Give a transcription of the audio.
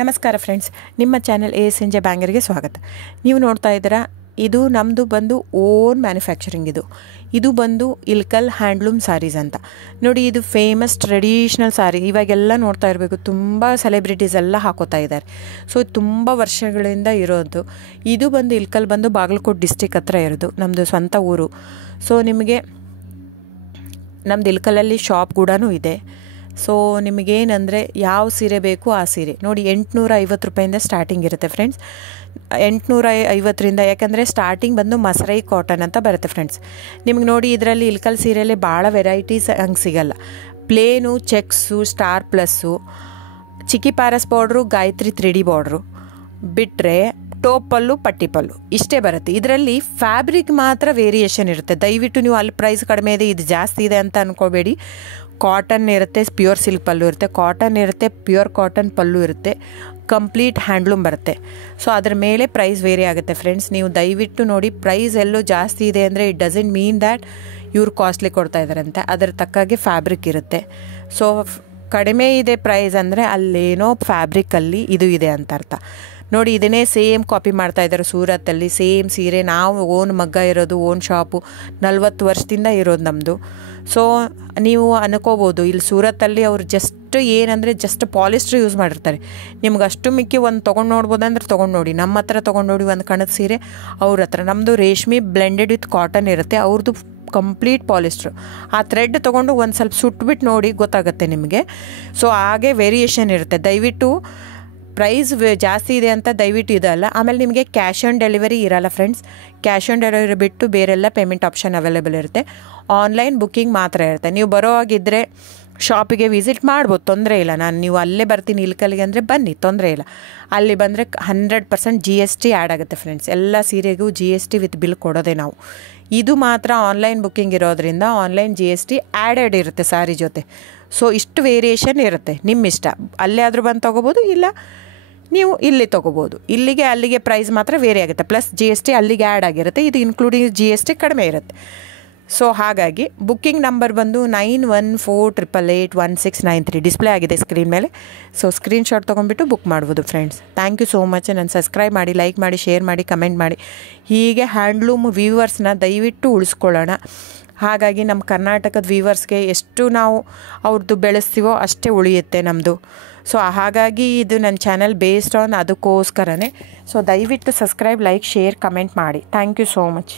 ನಮಸ್ಕಾರ ಫ್ರೆಂಡ್ಸ್, ನಿಮ್ಮ channel ASNJ ಬ್ಯಾಂಗರ್ಗೆ ಸ್ವಾಗತ. ನೀವು ನೋಡ್ತಾ ಇದ್ದೀರಾ, ಇದು ನಮ್ಮದು ಬಂದು ಓನ್ ಮ್ಯಾನುಫ್ಯಾಕ್ಚರಿಂಗ್. ಇದು ಬಂದು ಇಲ್ಕಲ್ ಹ್ಯಾಂಡ್ಲೂಮ್ ಸಾರೀಸ್ ಅಂತ ನೋಡಿ. ಇದು ಫೇಮಸ್ ಟ್ರೆಡಿಷ್ನಲ್ ಸಾರಿ. ಇವಾಗೆಲ್ಲ ನೋಡ್ತಾ ಇರಬೇಕು, ತುಂಬ ಸೆಲೆಬ್ರಿಟೀಸ್ ಎಲ್ಲ ಹಾಕೋತಾ ಇದ್ದಾರೆ. ಸೊ ತುಂಬ ವರ್ಷಗಳಿಂದ ಇರೋದು. ಇದು ಬಂದು ಇಲ್ಕಲ್ ಬಂದು ಬಾಗಲಕೋಟೆ ಡಿಸ್ಟಿಕ್ ಹತ್ರ ಇರೋದು, ನಮ್ಮದು ಸ್ವಂತ ಊರು. ಸೊ ನಿಮಗೆ ನಮ್ಮದು ಇಲ್ಕಲಲ್ಲಿ ಶಾಪ್ ಕೂಡ ಇದೆ. ಸೊ ನಿಮಗೇನಂದರೆ ಯಾವ ಸೀರೆ ಬೇಕು ಆ ಸೀರೆ ನೋಡಿ, 850 ರೂಪಾಯಿಂದ ಸ್ಟಾರ್ಟಿಂಗ್ ಇರುತ್ತೆ ಫ್ರೆಂಡ್ಸ್. 850ರಿಂದ, ಯಾಕಂದರೆ ಸ್ಟಾರ್ಟಿಂಗ್ ಬಂದು ಮಸರೈ ಕಾಟನ್ ಅಂತ ಬರುತ್ತೆ ಫ್ರೆಂಡ್ಸ್. ನಿಮ್ಗೆ ನೋಡಿ, ಇದರಲ್ಲಿ ಇಲ್ಕಲ್ ಸೀರೆಯಲ್ಲಿ ಭಾಳ ವೆರೈಟೀಸ್ ಹಂಗೆ ಸಿಗಲ್ಲ. ಪ್ಲೇನು, ಚೆಕ್ಸು, ಸ್ಟಾರ್ ಪ್ಲಸ್ಸು, ಚಿಕ್ಕಿ ಪ್ಯಾರಸ್ ಬಾರ್ಡ್ರು, ಗಾಯತ್ರಿ 3D ಬಾರ್ಡ್ರು ಬಿಟ್ಟರೆ ಟೋಪ್ ಪಲ್ಲು, ಪಟ್ಟಿ ಪಲ್ಲು ಇಷ್ಟೇ ಬರುತ್ತೆ. ಇದರಲ್ಲಿ ಫ್ಯಾಬ್ರಿಕ್ ಮಾತ್ರ ವೇರಿಯೇಷನ್ ಇರುತ್ತೆ. ದಯವಿಟ್ಟು ನೀವು ಅಲ್ಲಿ ಪ್ರೈಸ್ ಕಡಿಮೆ ಇದೆ, ಇದು ಜಾಸ್ತಿ ಇದೆ ಅಂತ ಅಂದ್ಕೋಬೇಡಿ. ಕಾಟನ್ ಇರುತ್ತೆ, ಪ್ಯೂರ್ ಸಿಲ್ಕ್ ಪಲ್ಲು ಇರುತ್ತೆ, ಕಾಟನ್ ಇರುತ್ತೆ, ಪ್ಯೂರ್ ಕಾಟನ್ ಪಲ್ಲು ಇರುತ್ತೆ, ಕಂಪ್ಲೀಟ್ ಹ್ಯಾಂಡ್ಲೂಮ್ ಬರುತ್ತೆ. ಸೊ ಅದ್ರ ಮೇಲೆ ಪ್ರೈಸ್ ವೇರಿ ಆಗುತ್ತೆ ಫ್ರೆಂಡ್ಸ್. ನೀವು ದಯವಿಟ್ಟು ನೋಡಿ, ಪ್ರೈಸ್ ಎಲ್ಲೋ ಜಾಸ್ತಿ ಇದೆ ಅಂದರೆ ಇಟ್ ಡಸಂಟ್ ಮೀನ್ ದ್ಯಾಟ್ ಇವ್ರು ಕಾಸ್ಟ್ಲಿ ಕೊಡ್ತಾ ಇದ್ದಾರಂತೆ. ಅದರ ತಕ್ಕಾಗೆ ಫ್ಯಾಬ್ರಿಕ್ ಇರುತ್ತೆ. ಸೊ ಕಡಿಮೆ ಇದೆ ಪ್ರೈಸ್ ಅಂದರೆ ಅಲ್ಲೇನೋ ಫ್ಯಾಬ್ರಿಕಲ್ಲಿ ಇದು ಇದೆ ಅಂತ ಅರ್ಥ. ನೋಡಿ, ಇದನ್ನೇ ಸೇಮ್ ಕಾಪಿ ಮಾಡ್ತಾ ಇದ್ದಾರೆ ಸೂರತ್ತಲ್ಲಿ. ಸೇಮ್ ಸೀರೆ ನಾವು ಓನ್ ಮಗ್ಗ ಇರೋದು, ಓನ್ ಶಾಪು, 40 ವರ್ಷದಿಂದ ಇರೋದು ನಮ್ಮದು. ಸೊ ನೀವು ಅನ್ಕೋಬೋದು, ಇಲ್ಲಿ ಸೂರತ್ತಲ್ಲಿ ಅವ್ರು ಜಸ್ಟ್ ಏನಂದರೆ ಜಸ್ಟ್ ಪಾಲಿಸ್ಟ್ರ್ ಯೂಸ್ ಮಾಡಿರ್ತಾರೆ. ನಿಮ್ಗೆ ಅಷ್ಟು ಮಿಕ್ಕಿ ಒಂದು ತೊಗೊಂಡು ನೋಡ್ಬೋದಂದ್ರೆ ತೊಗೊಂಡು ನೋಡಿ. ನಮ್ಮ ಹತ್ರ ತೊಗೊಂಡು ನೋಡಿ ಒಂದು ಕಣದ ಸೀರೆ, ಅವ್ರ ಹತ್ರ ನಮ್ಮದು ರೇಷ್ಮೆ ಬ್ಲೆಂಡೆಡ್ ವಿತ್ ಕಾಟನ್ ಇರುತ್ತೆ, ಅವ್ರದ್ದು ಕಂಪ್ಲೀಟ್ ಪಾಲಿಸ್ಟ್ರು. ಆ ಥ್ರೆಡ್ ತೊಗೊಂಡು ಒಂದು ಸ್ವಲ್ಪ ಸುಟ್ಬಿಟ್ಟು ನೋಡಿ, ಗೊತ್ತಾಗುತ್ತೆ ನಿಮಗೆ. ಸೊ ಹಾಗೆ ವೇರಿಯೇಷನ್ ಇರುತ್ತೆ. ದಯವಿಟ್ಟು ಪ್ರೈಸ್ ಜಾಸ್ತಿ ಇದೆ ಅಂತ ದಯವಿಟ್ಟು ಇದಲ್ಲ. ಆಮೇಲೆ ನಿಮಗೆ ಕ್ಯಾಶ್ ಆನ್ ಡೆಲಿವರಿ ಇರಲ್ಲ ಫ್ರೆಂಡ್ಸ್. ಕ್ಯಾಶ್ ಆನ್ ಡೆಲಿವರಿ ಬಿಟ್ಟು ಬೇರೆಲ್ಲ ಪೇಮೆಂಟ್ ಆಪ್ಷನ್ ಅವೈಲೇಬಲ್ ಇರುತ್ತೆ. ಆನ್ಲೈನ್ ಬುಕ್ಕಿಂಗ್ ಮಾತ್ರ ಇರುತ್ತೆ. ನೀವು ಬರೋ ಹಾಗಿದ್ದರೆ ಶಾಪಿಗೆ ವಿಸಿಟ್ ಮಾಡ್ಬೋದು, ತೊಂದರೆ ಇಲ್ಲ. ನೀವು ಅಲ್ಲೇ ಬರ್ತೀನಿ ಇಲ್ಕಲ್ಗೆ ಅಂದರೆ ಬನ್ನಿ, ತೊಂದರೆ ಇಲ್ಲ. ಅಲ್ಲಿ ಬಂದರೆ 100% GST ಆ್ಯಡ್ ಆಗುತ್ತೆ ಫ್ರೆಂಡ್ಸ್. ಎಲ್ಲ ಸೀರೆಗೂ GST ವಿತ್ ಬಿಲ್ ಕೊಡೋದೆ ನಾವು. ಇದು ಮಾತ್ರ ಆನ್ಲೈನ್ ಬುಕ್ಕಿಂಗ್ ಇರೋದ್ರಿಂದ ಆನ್ಲೈನ್ GST ಆ್ಯಡೆಡ್ ಇರುತ್ತೆ ಸಾರಿ ಜೊತೆ. ಸೊ ಇಷ್ಟು ವೇರಿಯೇಷನ್ ಇರುತ್ತೆ, ನಿಮ್ಮ ಇಷ್ಟ. ಅಲ್ಲೇ ಆದರೂ ಬಂದು ತೊಗೋಬೋದು, ಇಲ್ಲ ನೀವು ಇಲ್ಲಿ ತೊಗೋಬೋದು. ಇಲ್ಲಿಗೆ ಅಲ್ಲಿಗೆ ಪ್ರೈಸ್ ಮಾತ್ರ ವೇರಿ ಆಗುತ್ತೆ. ಪ್ಲಸ್ GST ಅಲ್ಲಿಗೆ ಆ್ಯಡ್ ಆಗಿರುತ್ತೆ, ಇದು ಇನ್ಕ್ಲೂಡಿಂಗ್ GST ಕಡಿಮೆ ಇರುತ್ತೆ. ಸೊ ಹಾಗಾಗಿ ಬುಕ್ಕಿಂಗ್ ನಂಬರ್ ಬಂದು 9148881693 ಡಿಸ್ಪ್ಲೇ ಆಗಿದೆ ಸ್ಕ್ರೀನ್ ಮೇಲೆ. ಸೊ ಸ್ಕ್ರೀನ್ಶಾಟ್ ತೊಗೊಂಡ್ಬಿಟ್ಟು ಬುಕ್ ಮಾಡ್ಬೋದು friends. Thank you so much. ನಾನು ಸಬ್ಸ್ಕ್ರೈಬ್ ಮಾಡಿ, ಲೈಕ್ ಮಾಡಿ, ಶೇರ್ ಮಾಡಿ, ಕಮೆಂಟ್ ಮಾಡಿ. ಹೀಗೆ ಹ್ಯಾಂಡ್ಲೂಮ್ ವೀವರ್ಸ್ನ ದಯವಿಟ್ಟು ಉಳಿಸ್ಕೊಳ್ಳೋಣ. ಹಾಗಾಗಿ ನಮ್ಮ ಕರ್ನಾಟಕದ ವೀವರ್ಸ್ಗೆ ಎಷ್ಟು ನಾವು ಅವ್ರದ್ದು ಬೆಳೆಸ್ತೀವೋ ಅಷ್ಟೇ ಉಳಿಯುತ್ತೆ ನಮ್ಮದು. ಸೊ ಹಾಗಾಗಿ ಇದು ನನ್ನ ಚಾನಲ್ ಬೇಸ್ಡ್ ಆನ್ ಅದಕ್ಕೋಸ್ಕರನೇ. ಸೊ ದಯವಿಟ್ಟು ಸಬ್ಸ್ಕ್ರೈಬ್, ಲೈಕ್, ಶೇರ್, ಕಮೆಂಟ್ ಮಾಡಿ. Thank you so much.